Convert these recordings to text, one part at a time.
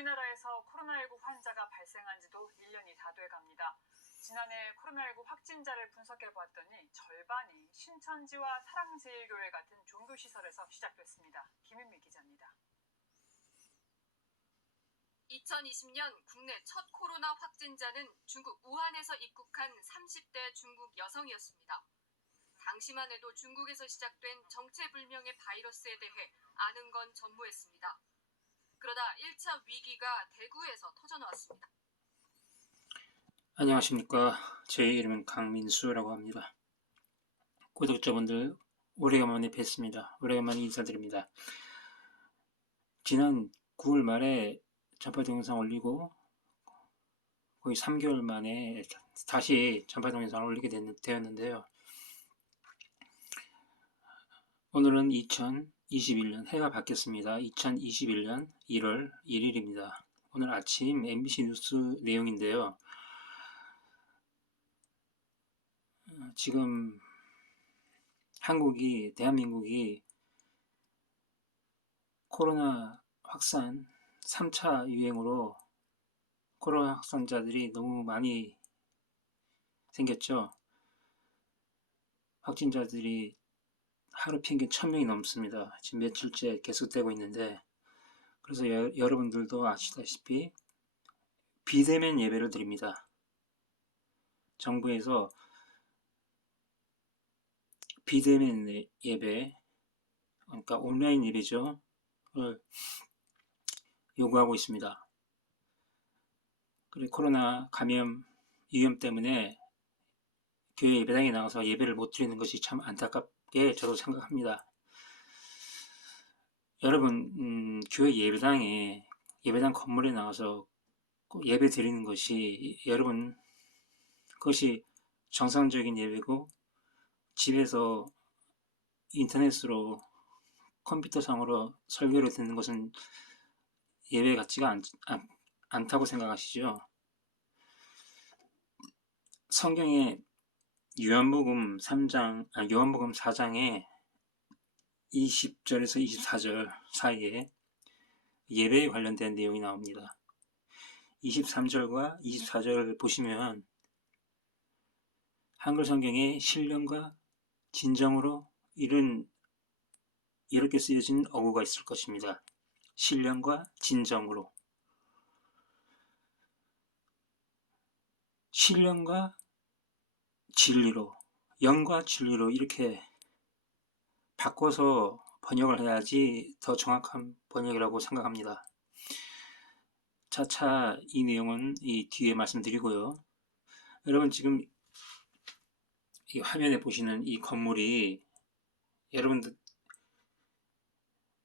우리나라에서 코로나19 환자가 발생한 지도 1년이 다 돼갑니다. 지난해 코로나19 확진자를 분석해보았더니 절반이 신천지와 사랑제일교회 같은 종교시설에서 시작됐습니다. 김윤미 기자입니다. 2020년 국내 첫 코로나 확진자는 중국 우한에서 입국한 30대 중국 여성이었습니다. 당시만 해도 중국에서 시작된 정체불명의 바이러스에 대해 아는 건 전무했습니다. 그러다 1차 위기가 대구에서 터져나왔습니다. 안녕하십니까. 제 이름은 강민수라고 합니다. 구독자분들 오래간만에 뵙습니다. 오래간만에 인사드립니다. 지난 9월 말에 전파 동영상 올리고 거의 3개월 만에 다시 전파 동영상을 올리게 되었는데요. 오늘은 2021년 해가 바뀌었습니다. 2021년 1월 1일입니다. 오늘 아침 MBC 뉴스 내용인데요. 지금 대한민국이 코로나 확산 3차 유행으로 코로나 확산자들이 너무 많이 생겼죠. 확진자들이 하루 평균 1000명이 넘습니다. 지금 며칠째 계속되고 있는데, 그래서 여러분들도 아시다시피 비대면 예배를 드립니다. 정부에서 비대면 예배, 그러니까 온라인 예배죠, 를 요구하고 있습니다. 그리고 코로나 감염 위험 때문에 교회 예배당에 나가서 예배를 못 드리는 것이 참 안타깝게 저도 생각합니다. 여러분, 교회 예배당 건물에 나가서 예배 드리는 것이 그것이 정상적인 예배고, 집에서 인터넷으로 컴퓨터상으로 설교를 듣는 것은 예배 같지가 않다고 생각하시죠? 성경에 요한복음 4장에 20절에서 24절 사이에 예배에 관련된 내용이 나옵니다. 23절과 24절을 보시면 한글 성경에 신령과 진정으로 이렇게 쓰여진 어구가 있을 것입니다. 신령과 진정으로. 신령과 진리로, 영과 진리로 이렇게 바꿔서 번역을 해야지 더 정확한 번역이라고 생각합니다. 차차 이 내용은 이 뒤에 말씀드리고요. 여러분, 지금 이 화면에 보시는 이 건물이, 여러분들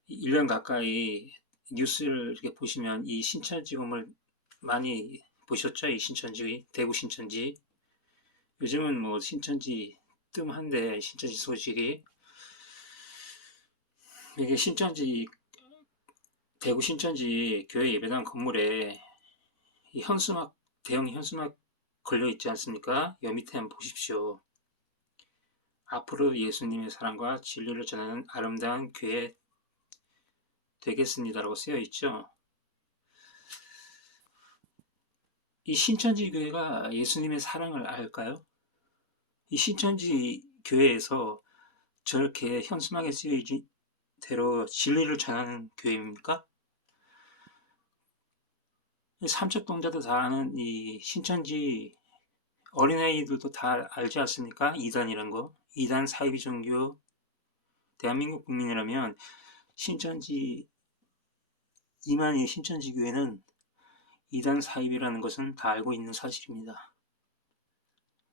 1년 가까이 뉴스를 이렇게 보시면 이 신천지 건물 많이 보셨죠? 이 신천지, 대구 신천지. 요즘은 뭐 신천지 뜸한데, 신천지 소식이. 이게 대구 신천지 교회 예배당 건물에 이 대형 현수막 걸려 있지 않습니까? 여 밑에 한번 보십시오. 앞으로 예수님의 사랑과 진리를 전하는 아름다운 교회 되겠습니다라고 쓰여 있죠. 이 신천지 교회가 예수님의 사랑을 알까요? 이 신천지 교회에서 저렇게 현수막에 쓰여진 대로 진리를 전하는 교회입니까? 삼척동자도 다 아는 이 신천지 어린아이들도 다 알지 않습니까? 이단이란 거. 이단 사이비 종교. 대한민국 국민이라면 이만희 신천지 교회는 이단 사입이라는 것은 다 알고 있는 사실입니다.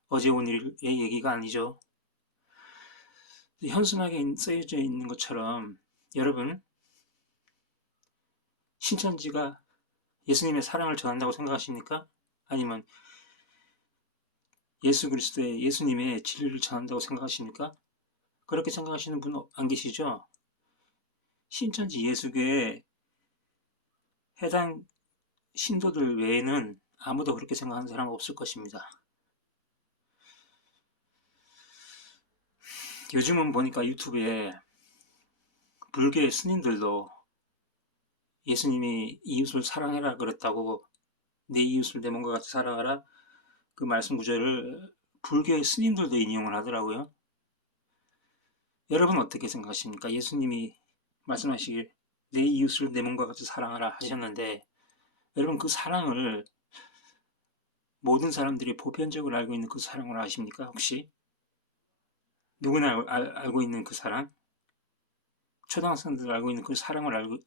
어제 오늘의 얘기가 아니죠. 현수막에 쓰여져 있는 것처럼 여러분, 신천지가 예수님의 사랑을 전한다고 생각하십니까? 아니면 예수님의 진리를 전한다고 생각하십니까? 그렇게 생각하시는 분 안 계시죠? 신천지 예수교에 해당 신도들 외에는 아무도 그렇게 생각하는 사람은 없을 것입니다. 요즘은 보니까 유튜브에 불교의 스님들도 예수님이 이웃을 사랑해라 그랬다고, 내 이웃을 내 몸과 같이 사랑하라, 그 말씀 구절을 불교의 스님들도 인용을 하더라고요. 여러분 어떻게 생각하십니까? 예수님이 말씀하시길 내 이웃을 내 몸과 같이 사랑하라 하셨는데, 여러분 그 사랑을 모든 사람들이 보편적으로 알고 있는 그 사랑을 아십니까? 혹시? 누구나 알고 있는 그 사랑? 초등학생들 알고 있는 그 사랑을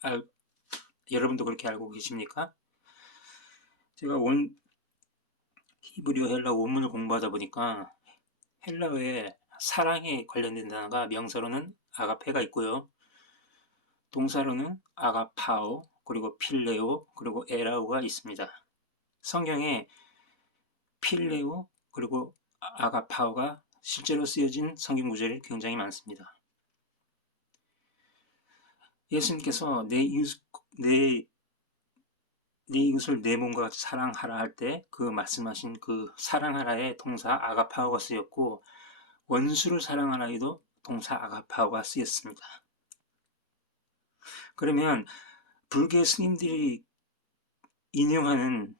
여러분도 그렇게 알고 계십니까? 제가 히브리어 헬라 원문을 공부하다 보니까 헬라어에 사랑에 관련된 단어가 명사로는 아가페가 있고요. 동사로는 아가파오, 그리고 필레오, 그리고 에라오가 있습니다. 성경에 필레오, 그리고 아가파오가 실제로 쓰여진 성경 구절이 굉장히 많습니다. 예수님께서 내 이웃을 내 몸과 같이 사랑하라 할 때 그 말씀하신 그 사랑하라의 동사 아가파오가 쓰였고, 원수를 사랑하라에도 동사 아가파오가 쓰였습니다. 그러면 불교 스님들이 인용하는,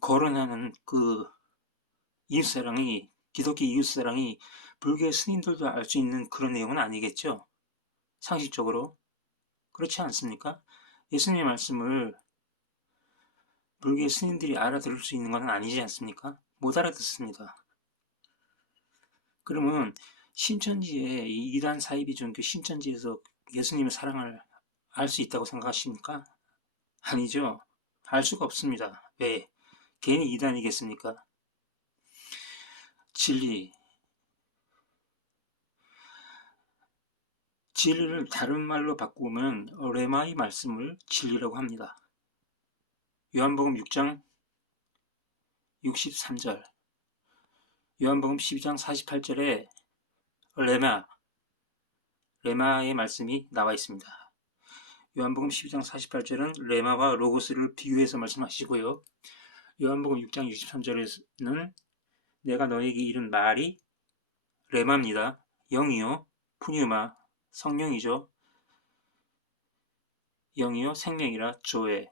거론하는 그 이웃사랑이, 기독교 이웃사랑이 불교 스님들도 알 수 있는 그런 내용은 아니겠죠? 상식적으로. 그렇지 않습니까? 예수님의 말씀을 불교 스님들이 알아들을 수 있는 건 아니지 않습니까? 못 알아듣습니다. 그러면 신천지에, 이 이단 사이비 종교 신천지에서 예수님의 사랑을 알 수 있다고 생각하십니까? 아니죠. 알 수가 없습니다. 왜? 괜히 이단이겠습니까? 진리를 다른 말로 바꾸면 레마의 말씀을 진리라고 합니다. 요한복음 6장 63절, 요한복음 12장 48절에 레마의 말씀이 나와 있습니다. 요한복음 12장 48절은 레마와 로고스를 비유해서 말씀하시고요. 요한복음 6장 63절에는 내가 너에게 이른 말이 레마입니다. 영이요 푸뉴마, 성령이죠. 영이요 생명이라 조에.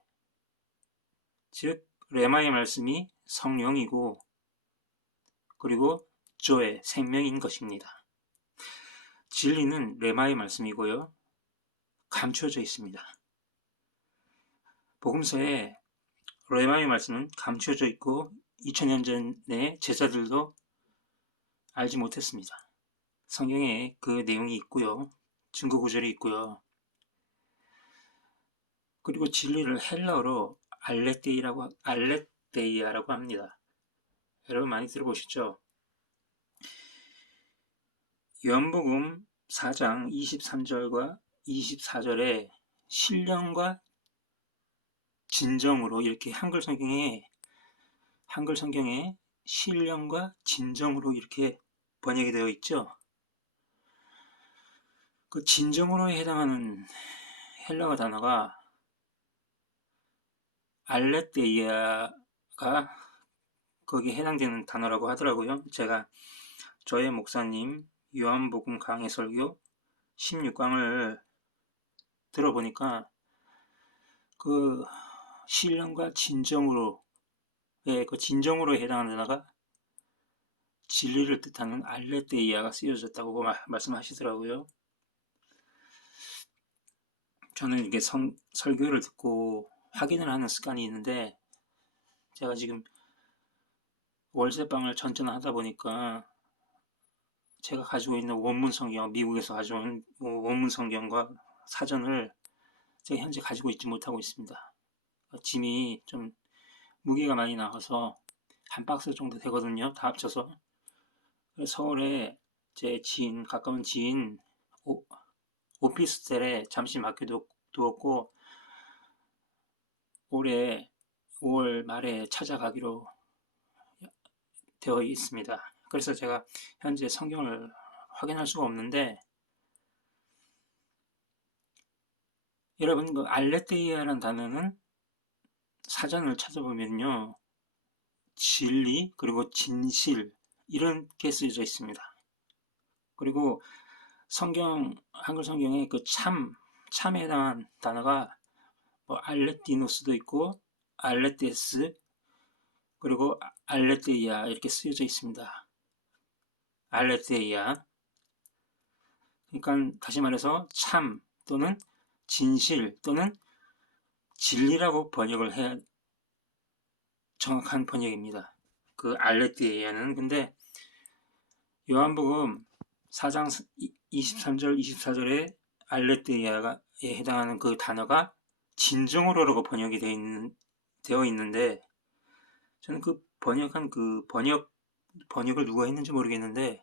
즉 레마의 말씀이 성령이고, 그리고 조에 생명인 것입니다. 진리는 레마의 말씀이고요, 감춰져 있습니다. 복음서에 레마의 말씀은 감춰져 있고 2000년 전에 제자들도 알지 못했습니다. 성경에 그 내용이 있고요, 증거 구절이 있고요. 그리고 진리를 헬라어로 알레데이아라고 합니다. 여러분 많이 들어보셨죠? 요한복음 4장 23절과 24절에 신령과 진정으로, 이렇게 한글 성경에 신령과 진정으로 이렇게 번역이 되어 있죠. 그 진정으로에 해당하는 헬라어 단어가 알레데이아가 거기에 해당되는 단어라고 하더라고요. 제가 저의 목사님 요한복음 강해 설교 16강을 들어보니까 그 신령과 진정으로의 그 진정으로에 해당하는 단어가 진리를 뜻하는 알레데이아가 쓰여졌다고 말씀하시더라고요. 저는 이게 설교를 듣고 확인을 하는 습관이 있는데, 제가 지금 월세방을 전전하다 보니까 제가 가지고 있는 원문 성경, 미국에서 가져온 원문 성경과 사전을 제가 현재 가지고 있지 못하고 있습니다. 짐이 좀 무게가 많이 나가서 한 박스 정도 되거든요, 다 합쳐서. 서울에 제 가까운 지인 오피스텔에 잠시 맡겨두었고, 올해 5월 말에 찾아가기로 되어 있습니다. 그래서 제가 현재 성경을 확인할 수가 없는데, 여러분 그 알레데이아라는 단어는 사전을 찾아보면요, 진리 그리고 진실 이렇게 쓰여져 있습니다. 그리고 한글 성경에 그 참에 해당한 단어가 뭐 알레티노스도 있고 알레테스 그리고 알레테이아 이렇게 쓰여져 있습니다. 알레테이아. 그러니까 다시 말해서 참 또는 진실 또는 진리라고 번역을 해야 정확한 번역입니다. 그 알레테이아는. 근데 요한복음 4장 23절 24절에 알레테이아에 해당하는 그 단어가 진정으로라고 번역이 되어 있는데 저는 그 번역한 그 번역을 누가 했는지 모르겠는데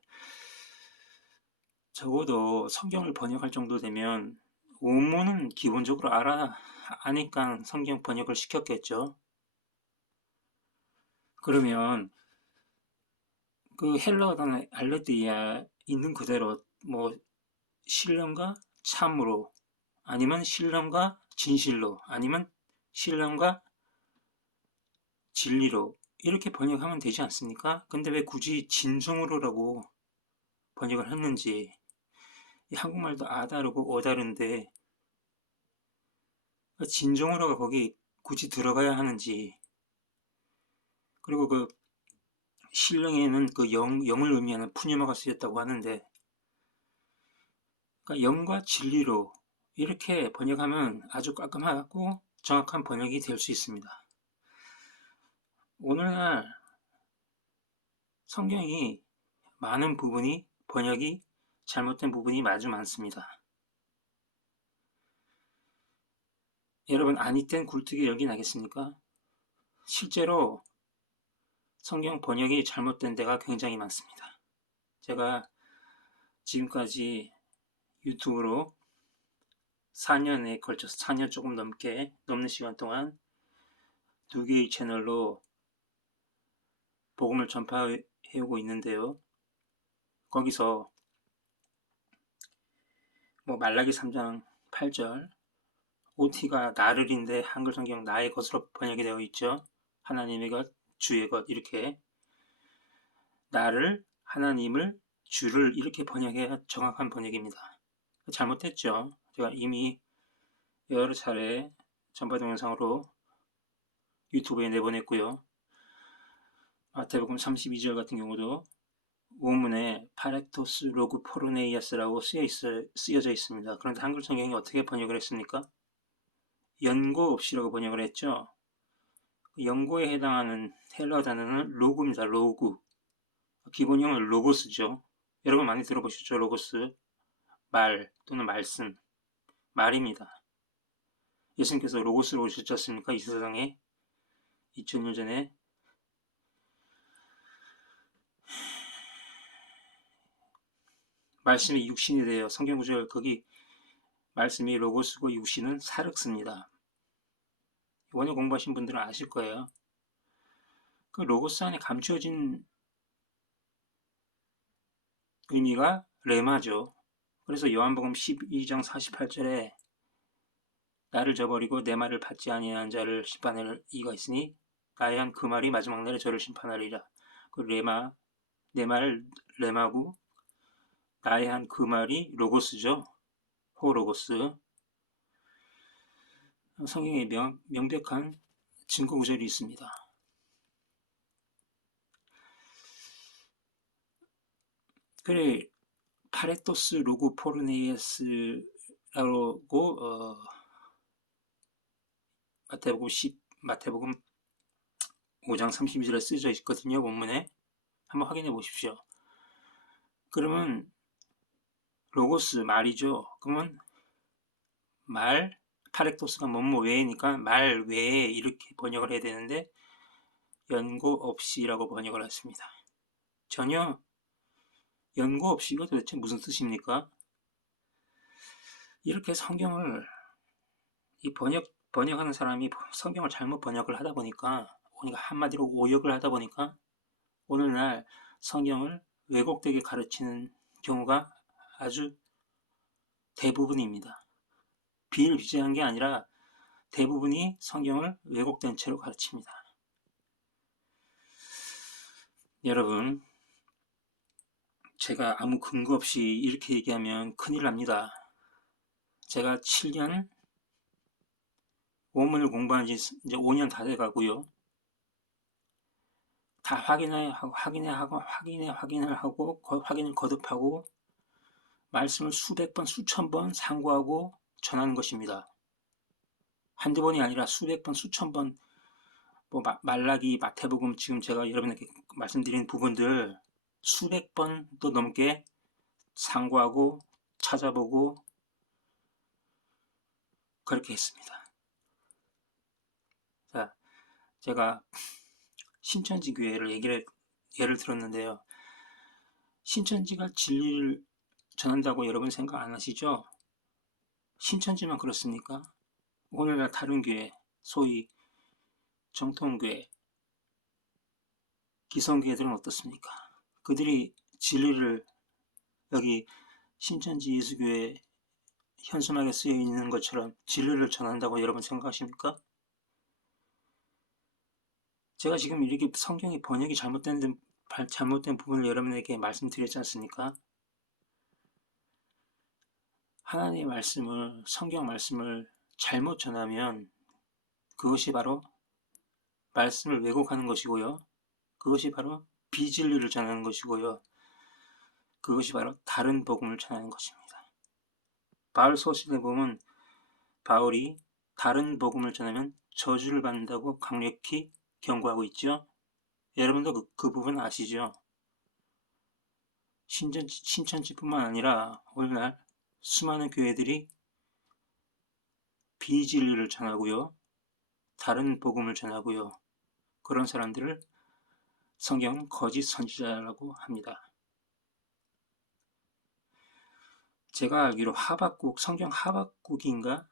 적어도 성경을 번역할 정도 되면 원문은 기본적으로 아니까 성경 번역을 시켰겠죠. 그러면 그 헬라어 단어 알레테이아 있는 그대로 뭐 신령과 참으로 아니면 신령과 진실로 아니면 신령과 진리로 이렇게 번역하면 되지 않습니까? 근데 왜 굳이 진정으로라고 번역을 했는지 한국말도 다르고 다른데 진정으로가 거기 굳이 들어가야 하는지 그리고 그 신령에는 그 영을 의미하는 푸뉴마가 쓰였다고 하는데 그러니까 영과 진리로 이렇게 번역하면 아주 깔끔하고 정확한 번역이 될 수 있습니다. 오늘날 성경이 많은 부분이 번역이 잘못된 부분이 아주 많습니다. 여러분 아니땐 굴뚝에 열기 나겠습니까? 실제로 성경 번역이 잘못된 데가 굉장히 많습니다. 제가 지금까지 유튜브로 4년에 걸쳐서 4년 조금 넘는 시간 동안 2개의 채널로 복음을 전파해오고 있는데요. 거기서 뭐 말라기 3장 8절 OT가 나를인데 한글 성경 나의 것으로 번역이 되어 있죠. 하나님의 것, 주의 것 이렇게 나를, 하나님을, 주를 이렇게 번역해야 정확한 번역입니다. 잘못했죠. 제가 이미 여러 차례 전파 동영상으로 유튜브에 내보냈고요. 마태복음 32절 같은 경우도 원문에 파렉토스 로그 포르네이아스라고 쓰여져 있습니다. 그런데 한글 성경이 어떻게 번역을 했습니까? 연고 없이라고 번역을 했죠. 연고에 해당하는 헬라어 단어는 로그입니다. 로그. 기본형은 로고스죠. 여러분 많이 들어보셨죠? 로고스. 말 또는 말씀. 말입니다. 예수님께서 로고스로 오셨지 않습니까? 이 세상에 2000년 전에 말씀이 육신이 돼요. 성경 구절 거기 말씀이 로고스고 육신은 사륵스입니다. 원어 공부하신 분들은 아실 거예요. 그 로고스 안에 감추어진 의미가 레마죠. 그래서 요한복음 12장 48절에 나를 저버리고 내 말을 받지 아니한 자를 심판할 이가 있으니 나에 한 그 말이 마지막 날에 저를 심판하리라. 그 레마, 내 말 레마고 나에 한 그 말이 로고스죠. 호로고스. 성경에 명백한 증거 구절이 있습니다. 그래 파레토스 로고 포르네이스라고 마태복음 5장 32절에 쓰여져 있거든요. 본문에 한번 확인해 보십시오. 그러면 로고스 말이죠. 그러면 말 파렉토스가 뭐뭐 외니까 말 외에 이렇게 번역을 해야 되는데 연고 없이라고 번역을 했습니다. 전혀 연고 없이가 도대체 무슨 뜻입니까? 이렇게 성경을 번역하는 사람이 성경을 잘못 번역을 하다 보니까 한마디로 오역을 하다 보니까 오늘날 성경을 왜곡되게 가르치는 경우가 아주 대부분입니다. 비일비재한 게 아니라 대부분이 성경을 왜곡된 채로 가르칩니다. 여러분, 제가 아무 근거 없이 이렇게 얘기하면 큰일 납니다. 제가 7년 원문을 공부한 지 이제 5년 다 돼가고요. 다 확인을 하고 확인을 거듭하고 말씀을 수백 번, 수천 번 상고하고 전하는 것입니다. 한두 번이 아니라 수백 번, 수천 번, 말라기, 마태복음, 지금 제가 여러분에게 말씀드린 부분들 수백 번도 넘게 상고하고 찾아보고 그렇게 했습니다. 자, 제가 신천지 교회를 예를 들었는데요. 신천지가 진리를 전한다고 여러분 생각 안 하시죠? 신천지만 그렇습니까? 오늘날 다른 교회, 소위 정통교회, 기성교회들은 어떻습니까? 그들이 진리를 여기 신천지 예수교회 현수막에 쓰여 있는 것처럼 진리를 전한다고 여러분 생각하십니까? 제가 지금 이렇게 성경의 번역이 잘못된 부분을 여러분에게 말씀드렸지 않습니까? 하나님의 말씀을, 성경 말씀을 잘못 전하면 그것이 바로 말씀을 왜곡하는 것이고요. 그것이 바로 비진리를 전하는 것이고요. 그것이 바로 다른 복음을 전하는 것입니다. 바울 서신에 보면 바울이 다른 복음을 전하면 저주를 받는다고 강력히 경고하고 있죠. 여러분도 그 부분 아시죠? 신천지뿐만 아니라 오늘날 수많은 교회들이 비진리를 전하고요. 다른 복음을 전하고요. 그런 사람들을 성경은 거짓 선지자라고 합니다. 제가 알기로 성경 하박국인가?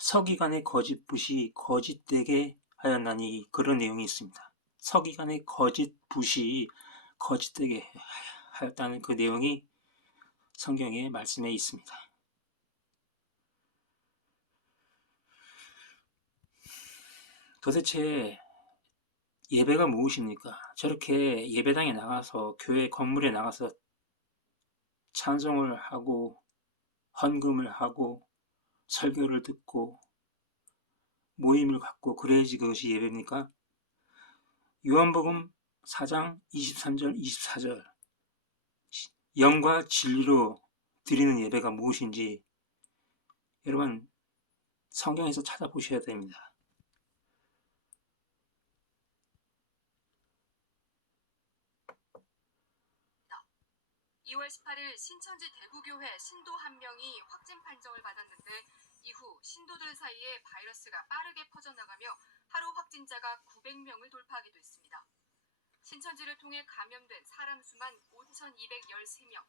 서기관의 거짓붓이 거짓되게 하였나니 그런 내용이 있습니다. 서기관의 거짓붓이 거짓되게 하였다는 그 내용이 성경의 말씀에 있습니다. 도대체 예배가 무엇입니까? 저렇게 예배당에 나가서 교회 건물에 나가서 찬송을 하고 헌금을 하고 설교를 듣고 모임을 갖고 그래야지 그것이 예배입니까? 요한복음 4장 23절 24절 영과 진리로 드리는 예배가 무엇인지 여러분 성경에서 찾아보셔야 됩니다. 2월 18일 신천지 대구교회 신도 1명이 확진 판정을 받았는데 이후 신도들 사이에 바이러스가 빠르게 퍼져나가며 하루 확진자가 900명을 돌파하기도 했습니다. 신천지를 통해 감염된 사람 수만 5,213명,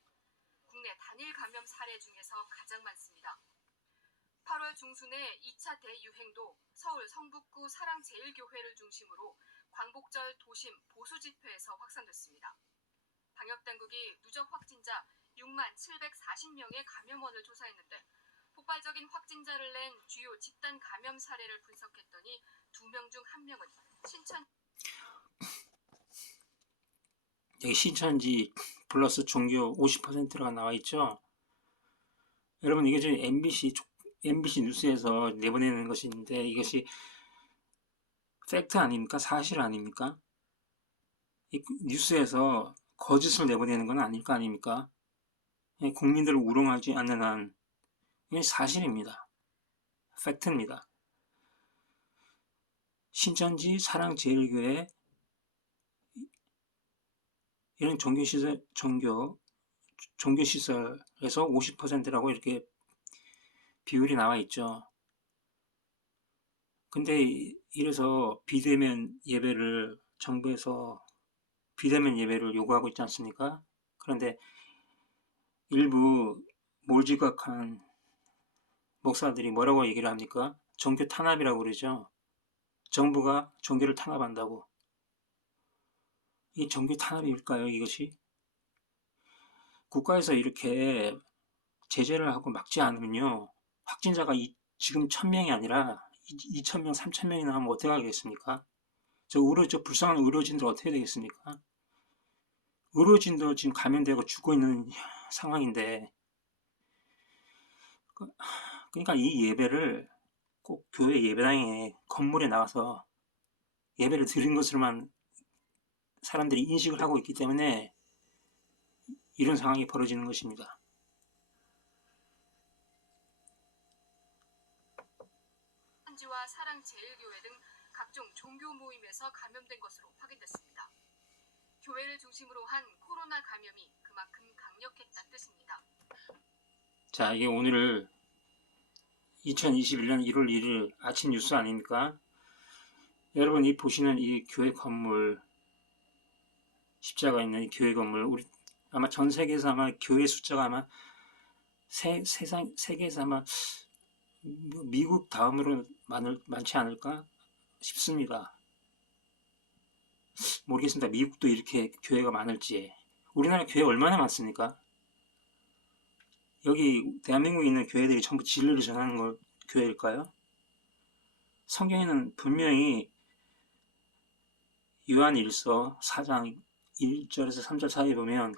국내 단일 감염 사례 중에서 가장 많습니다. 8월 중순에 2차 대유행도 서울 성북구 사랑제일교회를 중심으로 광복절 도심 보수집회에서 확산됐습니다. 방역당국이 누적 확진자 6만 740명의 감염원을 조사했는데 폭발적인 확진자를 낸 주요 집단 감염 사례를 분석했더니 2명 중 1명은 여기 신천지 플러스 종교 50%가 나와 있죠. 여러분 이게 지금 MBC 뉴스에서 내보내는 것인데 이것이 팩트 아닙니까? 사실 아닙니까? 이 뉴스에서 거짓을 내보내는 건 아닐 거 아닙니까? 국민들을 우롱하지 않는 한 이게 사실입니다. 팩트입니다. 신천지 사랑제일교회 이런 종교시설에서 50%라고 이렇게 비율이 나와 있죠. 근데 이래서 정부에서 비대면 예배를 요구하고 있지 않습니까? 그런데 일부 몰지각한 목사들이 뭐라고 얘기를 합니까? 종교 탄압이라고 그러죠. 정부가 종교를 탄압한다고. 이게 종교 탄압일까요, 이것이? 국가에서 이렇게 제재를 하고 막지 않으면요. 확진자가 지금 1000명이 아니라 2000명, 3000명이 나오면 어떻게 하겠습니까? 저 불쌍한 의료진들 어떻게 되겠습니까? 의료진도 지금 감염되고 죽고 있는 상황인데, 그러니까 이 예배를 꼭 교회 예배당에 건물에 나가서 예배를 드린 것으로만 사람들이 인식을 하고 있기 때문에 이런 상황이 벌어지는 것입니다. 천지와 사랑제일교회 등 각종 종교 모임에서 감염된 것으로 확인됐습니다. 교회를 중심으로 한 코로나 감염이 그만큼 강력했다는 뜻입니다. 자, 이게 오늘 2021년 1월 1일 아침 뉴스 아닙니까? 여러분, 이 보시는 이 교회 건물, 십자가 있는 이 교회 건물, 우리 아마 전 세계에서 아마 교회 숫자가 아마 세계에서 아마 미국 다음으로 많지 않을까 싶습니다. 모르겠습니다. 미국도 이렇게 교회가 많을지. 우리나라 교회 얼마나 많습니까? 여기 대한민국에 있는 교회들이 전부 진리를 전하는 교회일까요? 성경에는 분명히 요한일서 4장 1절에서 3절 사이에 보면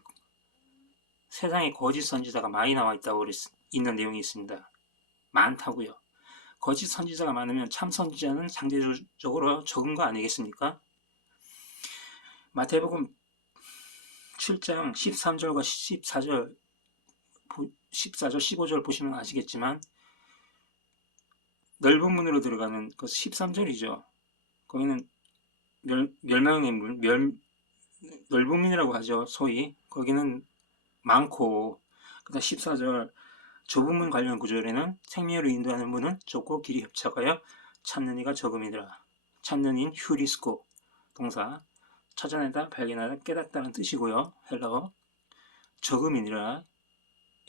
세상에 거짓 선지자가 많이 나와 있다고 있는 내용이 있습니다. 많다고요. 거짓 선지자가 많으면 참 선지자는 상대적으로 적은 거 아니겠습니까? 마태복음 7장 13절과 14절, 15절 보시면 아시겠지만 넓은 문으로 들어가는 그 13절이죠. 거기는 멸망의 문, 넓은 문이라고 하죠. 소위 거기는 많고, 그다음 14절 좁은 문 관련 구절에는 생명으로 인도하는 문은 좁고 길이 협착하여 찾는 이가 적음이더라. 찾는 이는 휴리스코 동사, 찾아내다, 발견하다, 깨닫다는 뜻이고요. 헬라어 적음이니라.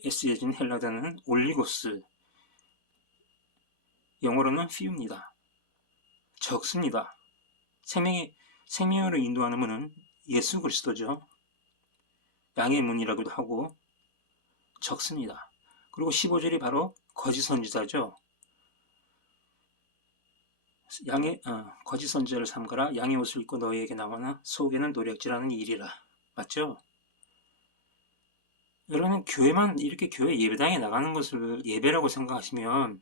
S에 진 헬라 단어는 올리고스, 영어로는 few입니다. 적습니다. 생명으로 인도하는 문은 예수 그리스도죠. 양의 문이라고도 하고 적습니다. 그리고 15절이 바로 거짓 선지자죠. 거짓 선지자를 삼가라. 양의 옷을 입고 너희에게 나와나 속에는 노략질하는 일이라. 맞죠? 여러분은 교회만 이렇게 교회 예배당에 나가는 것을 예배라고 생각하시면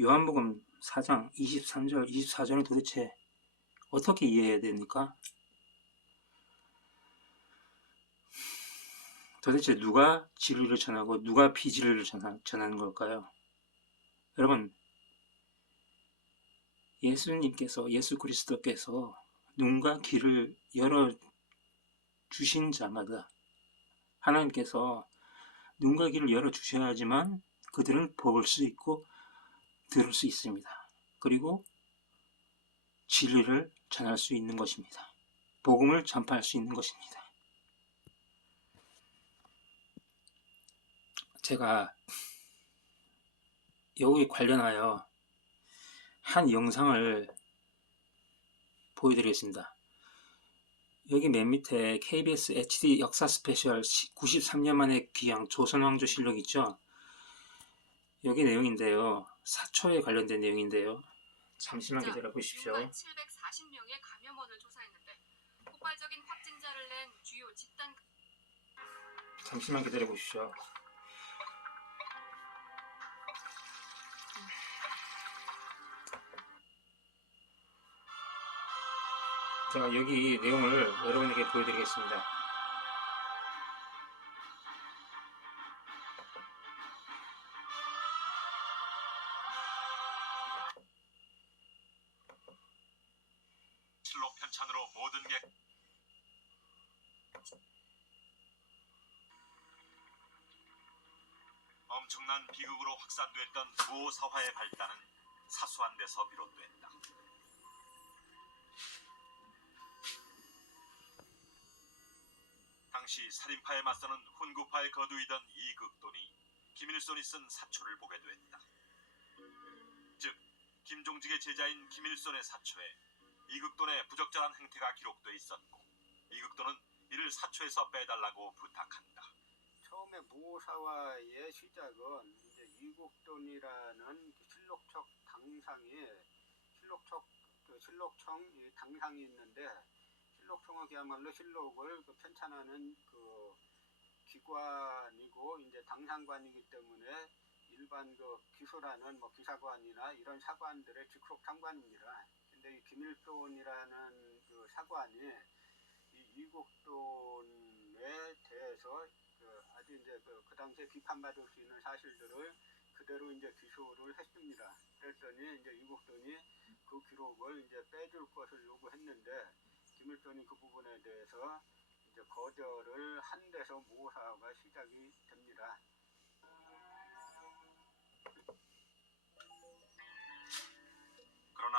요한복음 4장 23절, 24절은 도대체 어떻게 이해해야 됩니까? 도대체 누가 진리를 전하고 누가 비진리를 전하는 걸까요? 여러분, 예수 그리스도께서 눈과 귀를 열어주신 자마다 하나님께서 눈과 귀를 열어주셔야지만 그들은 볼 수 있고 들을 수 있습니다. 그리고 진리를 전할 수 있는 것입니다. 복음을 전파할 수 있는 것입니다. 제가 여기에 관련하여 한 영상을 보여드리겠습니다. 여기 맨 밑에 KBS HD 역사 스페셜 93년 만에 귀향 조선왕조실록 있죠? 여기 내용인데요. 사초에 관련된 내용인데요. 잠시만 기다려 보십시오. 6만 740명의 감염원을 조사했는데 폭발적인 확진자를 낸 주요 집단. 잠시만 기다려 보십시오. 제가 여기 내용을 여러분에게 보여드리겠습니다. 실로 편찬으로 모든 게 엄청난 비극으로 확산됐던 무오사화의 발단은 사소한 데서 비롯됐다. 당시 살인파에 맞서는 훈구파에 거두이던 이극돈이 김일손이 쓴 사초를 보게 됐다. 즉, 김종직의 제자인 김일손의 사초에 이극돈의 부적절한 행태가 기록돼 있었고 이극돈은 이를 사초에서 빼달라고 부탁한다. 처음에 무오사화의 시작은 이제 이극돈이라는 실록청 당상이 있는데 실록청은 그야말로 실록을 편찬하는 기관이고 이제 당상관이기 때문에 일반 그 기소라는 뭐 기사관이나 이런 사관들의 직속 상관입니다. 근데 이 김일손이라는 그 사관이 이 이국돈에 대해서 아주 이제 그 당시에 비판받을 수 있는 사실들을 그대로 이제 기소를 했습니다. 그랬더니 이제 이국돈이 그 기록을 이제 빼줄 것을 요구했는데 김일손이 그 부분에 대해서 이제 거절을 한 데서 모사가 시작이 됩니다. 그러나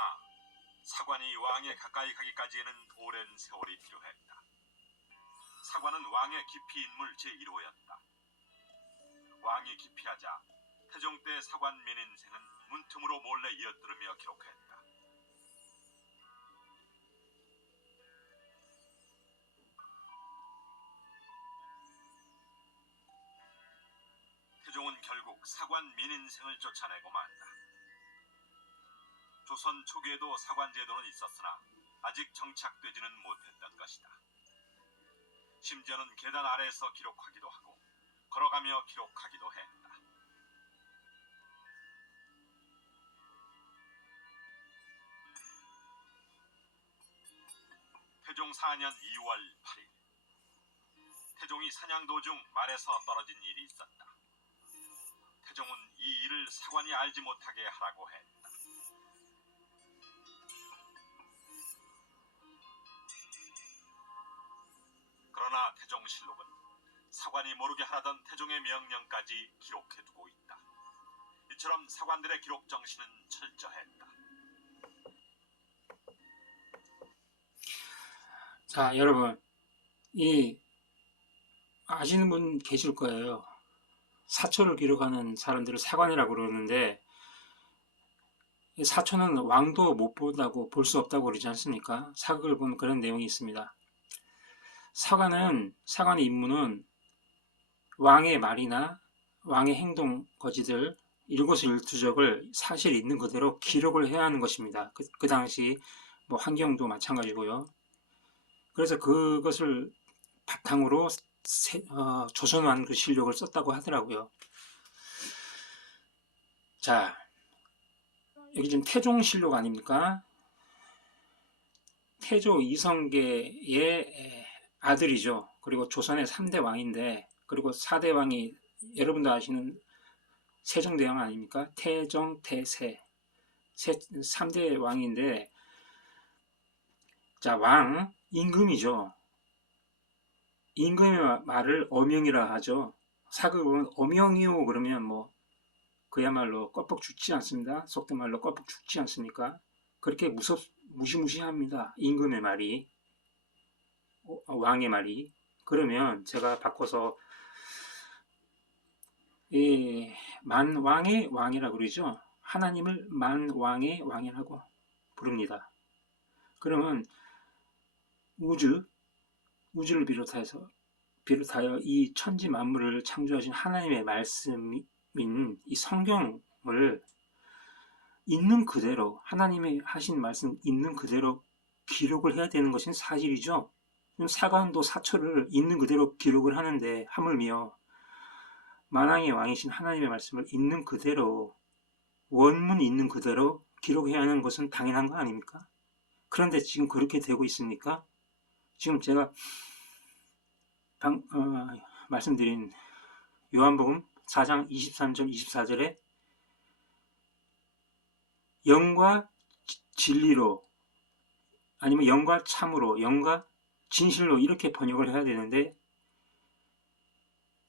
사관이 왕에 가까이 가기까지에는 오랜 세월이 필요했다. 사관은 왕의 기피 인물 제1호였다. 왕이 기피하자 태종 때 사관 민인생은 문틈으로 몰래 이어들으며 기록했다. 태종은 결국 사관 민인생을 쫓아내고 만다. 조선 초기에도 사관제도는 있었으나 아직 정착되지는 못했던 것이다. 심지어는 계단 아래에서 기록하기도 하고 걸어가며 기록하기도 했다. 태종 4년 2월 8일 태종이 사냥 도중 말에서 떨어진 일이 있었다. 태종은 이 일을 사관이 알지 못하게 하라고 했다. 그러나 태종실록은 사관이 모르게 하라던 태종의 명령까지 기록해두고 있다. 이처럼 사관들의 기록 정신은 철저했다. 자, 여러분, 아시는 분 계실 거예요. 사초를 기록하는 사람들을 사관이라고 그러는데, 사초는 왕도 못 본다고, 볼 수 없다고 그러지 않습니까? 사극을 보면 그런 내용이 있습니다. 사관의 임무는 왕의 말이나 왕의 행동 거지들, 일거수일투족을 사실 있는 그대로 기록을 해야 하는 것입니다. 그 당시 뭐 환경도 마찬가지고요. 그래서 그것을 바탕으로 조선왕조 실록을 썼다고 하더라고요. 자, 여기 지금 태종실록 아닙니까? 태조 이성계의 아들이죠. 그리고 조선의 3대 왕인데, 그리고 4대 왕이 여러분도 아시는 세종대왕 아닙니까? 태종, 태세 3대 왕인데, 자, 왕 임금이죠. 임금의 말을 어명이라 하죠. 사극은 어명이요 그러면 뭐 그야말로 껍벅 죽지 않습니다. 속된 말로 껍벅 죽지 않습니까? 그렇게 무시무시합니다. 임금의 말이, 왕의 말이. 그러면 제가 바꿔서 만왕의 왕이라 그러죠. 하나님을 만왕의 왕이라고 부릅니다. 그러면 우주를 비롯하여 이 천지 만물을 창조하신 하나님의 말씀인 이 성경을 있는 그대로, 하나님이 하신 말씀 있는 그대로 기록을 해야 되는 것은 사실이죠. 사관도 사초를 있는 그대로 기록을 하는데, 하물며 만왕의 왕이신 하나님의 말씀을 있는 그대로, 원문 있는 그대로 기록해야 하는 것은 당연한 거 아닙니까? 그런데 지금 그렇게 되고 있습니까? 지금 제가 말씀드린 요한복음 4장 23절 24절에 영과 진리로, 아니면 영과 참으로, 영과 진실로 이렇게 번역을 해야 되는데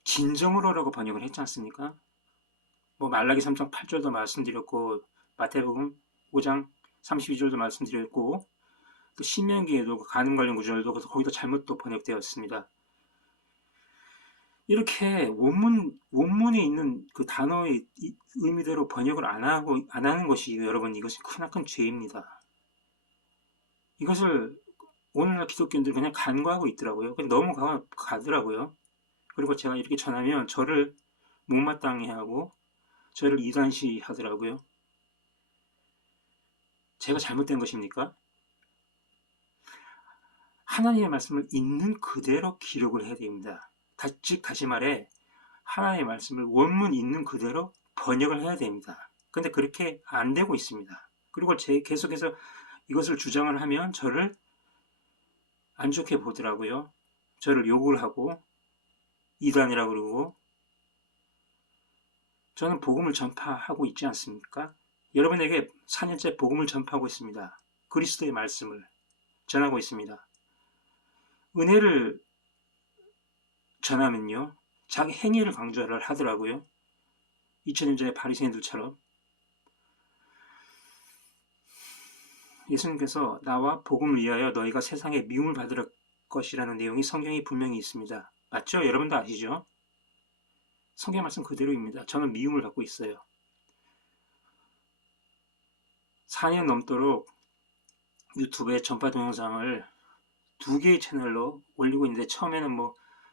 진정으로라고 번역을 했지 않습니까? 뭐 말라기 3장 8절도 말씀드렸고, 마태복음 5장 32절도 말씀드렸고, 또 신명기에도 간음 관련 구절도 거기도 잘못 또 번역되었습니다. 이렇게 원문에 있는 그 단어의 의미대로 번역을 안 하는 것이, 여러분, 이것이 크나큰 죄입니다. 이것을 오늘날 기독교인들이 그냥 간과하고 있더라고요. 그냥 넘어가더라고요. 그리고 제가 이렇게 전하면 저를 못마땅해 하고 저를 이단시 하더라고요. 제가 잘못된 것입니까? 하나님의 말씀을 있는 그대로 기록을 해야 됩니다. 즉 다시 말해 하나님의 말씀을 원문 있는 그대로 번역을 해야 됩니다. 근데 그렇게 안 되고 있습니다. 그리고 계속해서 이것을 주장을 하면 저를 안 좋게 보더라고요. 저를 욕을 하고 이단이라고 그러고. 저는 복음을 전파하고 있지 않습니까? 여러분에게 4년째 복음을 전파하고 있습니다. 그리스도의 말씀을 전하고 있습니다. 은혜를 전하면요, 자기 행위를 강조를 하더라고요. 2000년 전에 바리새인들처럼. 예수님께서 나와 복음을 위하여 너희가 세상에 미움을 받을 것이라는 내용이 성경에 분명히 있습니다. 맞죠? 여러분도 아시죠? 성경 말씀 그대로입니다. 저는 미움을 받고 있어요. 4년 넘도록 유튜브에 전파 동영상을 2개의 채널로 올리고 있는데, 처음에는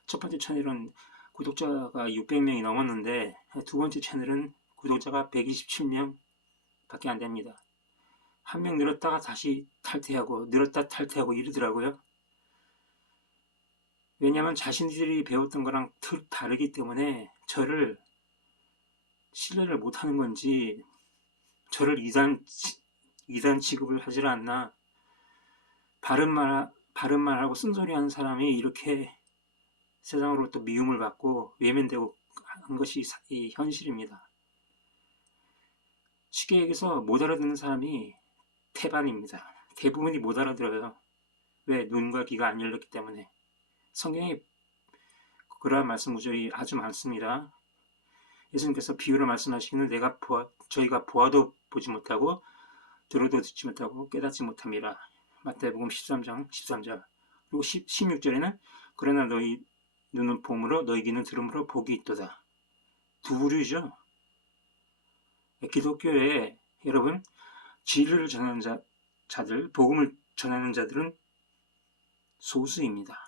첫 번째 채널은 구독자가 600명이 넘었는데 두 번째 채널은 구독자가 127명 밖에 안 됩니다. 한 명 늘었다가 다시 탈퇴하고 늘었다 탈퇴하고 이러더라고요. 왜냐하면 자신들이 배웠던 거랑 다르기 때문에 저를 신뢰를 못하는 건지, 저를 이단 취급을 하질 않나. 바른 말하고 쓴소리하는 사람이 이렇게 세상으로부터 미움을 받고 외면되고 한 것이 이 현실입니다. 쉽게 얘기해서 못 알아듣는 사람이 태반입니다. 대부분이 못 알아들어요. 왜? 눈과 귀가 안 열렸기 때문에. 성경에 그러한 말씀 구절이 아주 많습니다. 예수님께서 비유로 말씀하시기는 저희가 보아도 보지 못하고 들어도 듣지 못하고 깨닫지 못합니다. 마태복음 13장 13절. 그리고 16절에는 그러나 너희 눈은 봄으로 너희 귀는 들음으로 복이 있도다. 두 부류죠. 기독교에 여러분, 진리를 전하는 자들, 복음을 전하는 자들은 소수입니다.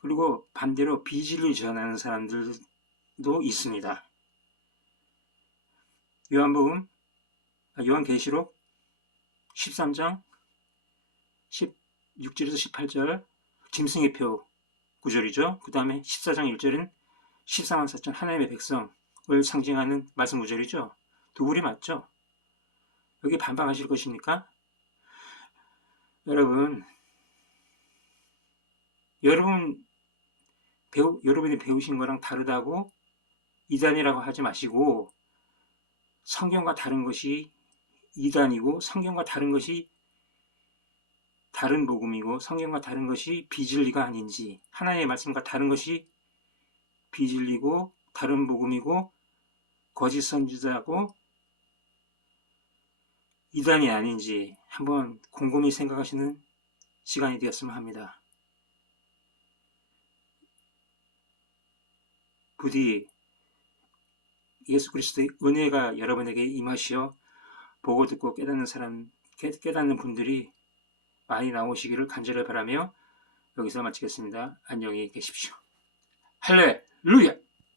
그리고 반대로 비진리 전하는 사람들도 있습니다. 요한계시록 13장 16절에서 18절 짐승의 표 구절이죠. 그 다음에 14장 1절은 14만 4천 하나님의 백성을 상징하는 말씀 구절이죠. 두 불이 맞죠? 여기 반박하실 것입니까? 여러분이 배우신 거랑 다르다고 이단이라고 하지 마시고, 성경과 다른 것이 이단이고, 성경과 다른 것이 다른 복음이고, 성경과 다른 것이 비진리가 아닌지, 하나님의 말씀과 다른 것이 비진리고 다른 복음이고 거짓 선지자고 이단이 아닌지 한번 곰곰이 생각하시는 시간이 되었으면 합니다. 부디 예수 그리스도의 은혜가 여러분에게 임하시어 보고 듣고 깨닫는 분들이 많이 나오시기를 간절히 바라며 여기서 마치겠습니다. 안녕히 계십시오. 할렐루야!